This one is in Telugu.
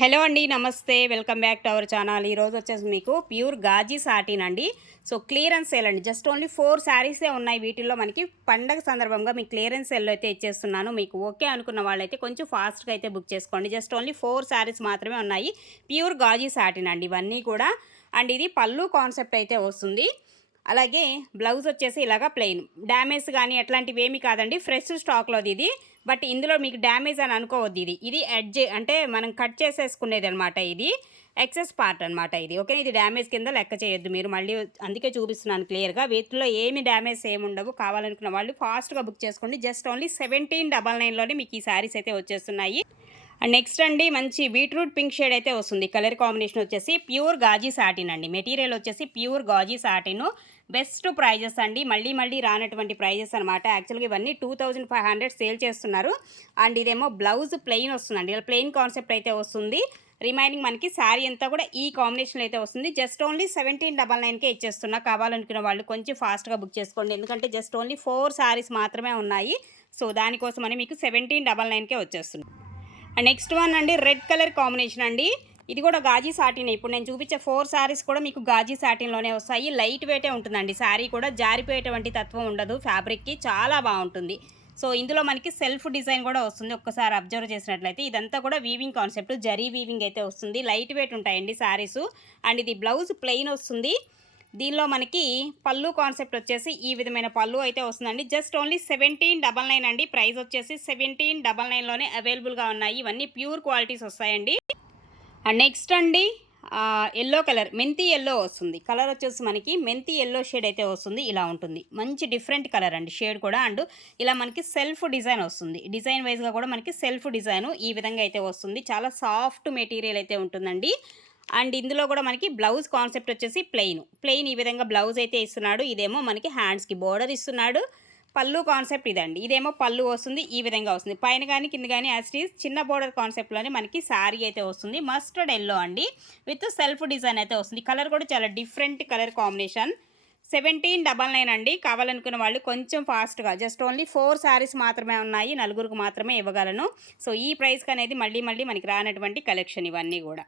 హలో అండి, నమస్తే. Welcome back to our channel. ఈరోజు వచ్చేసి మీకు ప్యూర్ గాజీ సాటిన్ అండి. సో క్లియరెన్స్ సేల్ అండి. జస్ట్ ఓన్లీ 4 శారీసే ఉన్నాయి. వీటిల్లో మనకి పండగ సందర్భంగా మీకు క్లియరెన్స్ సేల్లో అయితే ఇచ్చేస్తున్నాను. మీకు ఓకే అనుకున్న వాళ్ళైతే కొంచెం ఫాస్ట్గా అయితే బుక్ చేసుకోండి. జస్ట్ ఓన్లీ 4 శారీస్ మాత్రమే ఉన్నాయి. ప్యూర్ గాజీ సాటిన్ అండి ఇవన్నీ కూడా. అండ్ ఇది పళ్ళు కాన్సెప్ట్ అయితే వస్తుంది. అలాగే బ్లౌజ్ వచ్చేసి ఇలాగా ప్లెయిన్, డ్యామేజ్ కానీ అట్లాంటివి ఏమీ కాదండి. ఫ్రెష్ స్టాక్లోది ఇది. బట్ ఇందులో మీకు డ్యామేజ్ అని అనుకోవద్దు. ఇది ఎడ్జ్ అంటే మనం కట్ చేసేసుకునేది అనమాట. ఇది ఎక్సెస్ పార్ట్ అనమాట ఇది. ఓకే, ఇది డ్యామేజ్ కింద లెక్క చేయొద్దు మీరు. మళ్ళీ అందుకే చూపిస్తున్నాను క్లియర్గా. వీటిలో ఏమి డ్యామేజ్ ఏమి ఉండవు. కావాలనుకున్న వాళ్ళు ఫాస్ట్గా బుక్ చేసుకోండి. జస్ట్ ఓన్లీ 1799లోనే మీకు ఈ శారీస్ అయితే వచ్చేస్తున్నాయి. అండ్ నెక్స్ట్ అండి, మంచి బీట్రూట్ పింక్ షేడ్ అయితే వస్తుంది. కలర్ కాంబినేషన్ వచ్చేసి ప్యూర్ గాజీ సాటిన్ అండి. మెటీరియల్ వచ్చేసి ప్యూర్ గాజీ సాటిన్. బెస్ట్ ప్రైజెస్ అండి. మళ్ళీ రానటువంటి ప్రైజెస్ అనమాట. యాక్చువల్గా ఇవన్నీ 2500 సేల్ చేస్తున్నారు. అండ్ ఇదేమో బ్లౌజ్ ప్లెయిన్ వస్తుందండి. ఇలా ప్లెయిన్ కాన్సెప్ట్ అయితే వస్తుంది. రిమైనింగ్ మనకి శారీ అంతా కూడా ఈ కాంబినేషన్ అయితే వస్తుంది. జస్ట్ ఓన్లీ 1799కే ఇచ్చేస్తున్నా. కావాలనుకున్న వాళ్ళు కొంచెం ఫాస్ట్గా బుక్ చేసుకోండి. ఎందుకంటే జస్ట్ ఓన్లీ 4 శారీస్ మాత్రమే ఉన్నాయి. సో దానికోసమని మీకు 1799కే వచ్చేస్తుంది. నెక్స్ట్ వన్ అండి, రెడ్ కలర్ కాంబినేషన్ అండి. ఇది కూడా గాజీ సాటిన్. ఇప్పుడు నేను చూపించే 4 శారీస్ కూడా మీకు గాజీ సాటిన్లోనే వస్తాయి. లైట్ వెయిటే ఉంటుందండి. శారీ కూడా జారిపోయేటువంటి తత్వం ఉండదు. ఫ్యాబ్రిక్కి చాలా బాగుంటుంది. సో ఇందులో మనకి సెల్ఫ్ డిజైన్ కూడా వస్తుంది. ఒక్కసారి అబ్జర్వ్ చేసినట్లయితే ఇదంతా కూడా వీవింగ్ కాన్సెప్ట్, జరీ వీవింగ్ అయితే వస్తుంది. లైట్ వెయిట్ ఉంటాయండి శారీస్. అండ్ ఇది బ్లౌజ్ ప్లెయిన్ వస్తుంది. దీనిలో మనకి పళ్ళు కాన్సెప్ట్ వచ్చేసి ఈ విధమైన పళ్ళు అయితే వస్తుందండి. జస్ట్ ఓన్లీ 1799 అండి. ప్రైస్ వచ్చేసి 1799లోనే అవైలబుల్గా ఉన్నాయి. ఇవన్నీ ప్యూర్ క్వాలిటీస్ వస్తాయండి. అండ్ నెక్స్ట్ అండి, ఎల్లో కలర్, మెంతి ఎల్లో వస్తుంది. కలర్ వచ్చేసి మనకి మెంతి ఎల్లో షేడ్ అయితే వస్తుంది. ఇలా ఉంటుంది. మంచి డిఫరెంట్ కలర్ అండి షేడ్ కూడా. అండ్ ఇలా మనకి సెల్ఫ్ డిజైన్ వస్తుంది. డిజైన్ వైజ్గా కూడా మనకి సెల్ఫ్ డిజైన్ ఈ విధంగా అయితే వస్తుంది. చాలా సాఫ్ట్ మెటీరియల్ అయితే ఉంటుందండి. అండ్ ఇందులో కూడా మనకి బ్లౌజ్ కాన్సెప్ట్ వచ్చేసి ప్లెయిన్ ఈ విధంగా బ్లౌజ్ అయితే ఇస్తున్నాడు. ఇదేమో మనకి హ్యాండ్స్కి బోర్డర్ ఇస్తున్నాడు. పళ్ళు కాన్సెప్ట్ ఇదండి. ఇదేమో పళ్ళు వస్తుంది. ఈ విధంగా వస్తుంది. పైన కానీ కింద కానీ యాస్టీస్ చిన్న బోర్డర్ కాన్సెప్ట్లోనే మనకి శారీ అయితే వస్తుంది. మస్టర్డ్ ఎల్లో అండి విత్ సెల్ఫ్ డిజైన్ అయితే వస్తుంది. కలర్ కూడా చాలా డిఫరెంట్ కలర్ కాంబినేషన్. 1799 అండి. కావాలనుకున్న వాళ్ళు కొంచెం ఫాస్ట్గా, జస్ట్ ఓన్లీ 4 శారీస్ మాత్రమే ఉన్నాయి. నలుగురికి మాత్రమే ఇవ్వగలను. సో ఈ ప్రైస్కి అనేది మళ్ళీ మనకి రానటువంటి కలెక్షన్ ఇవన్నీ కూడా.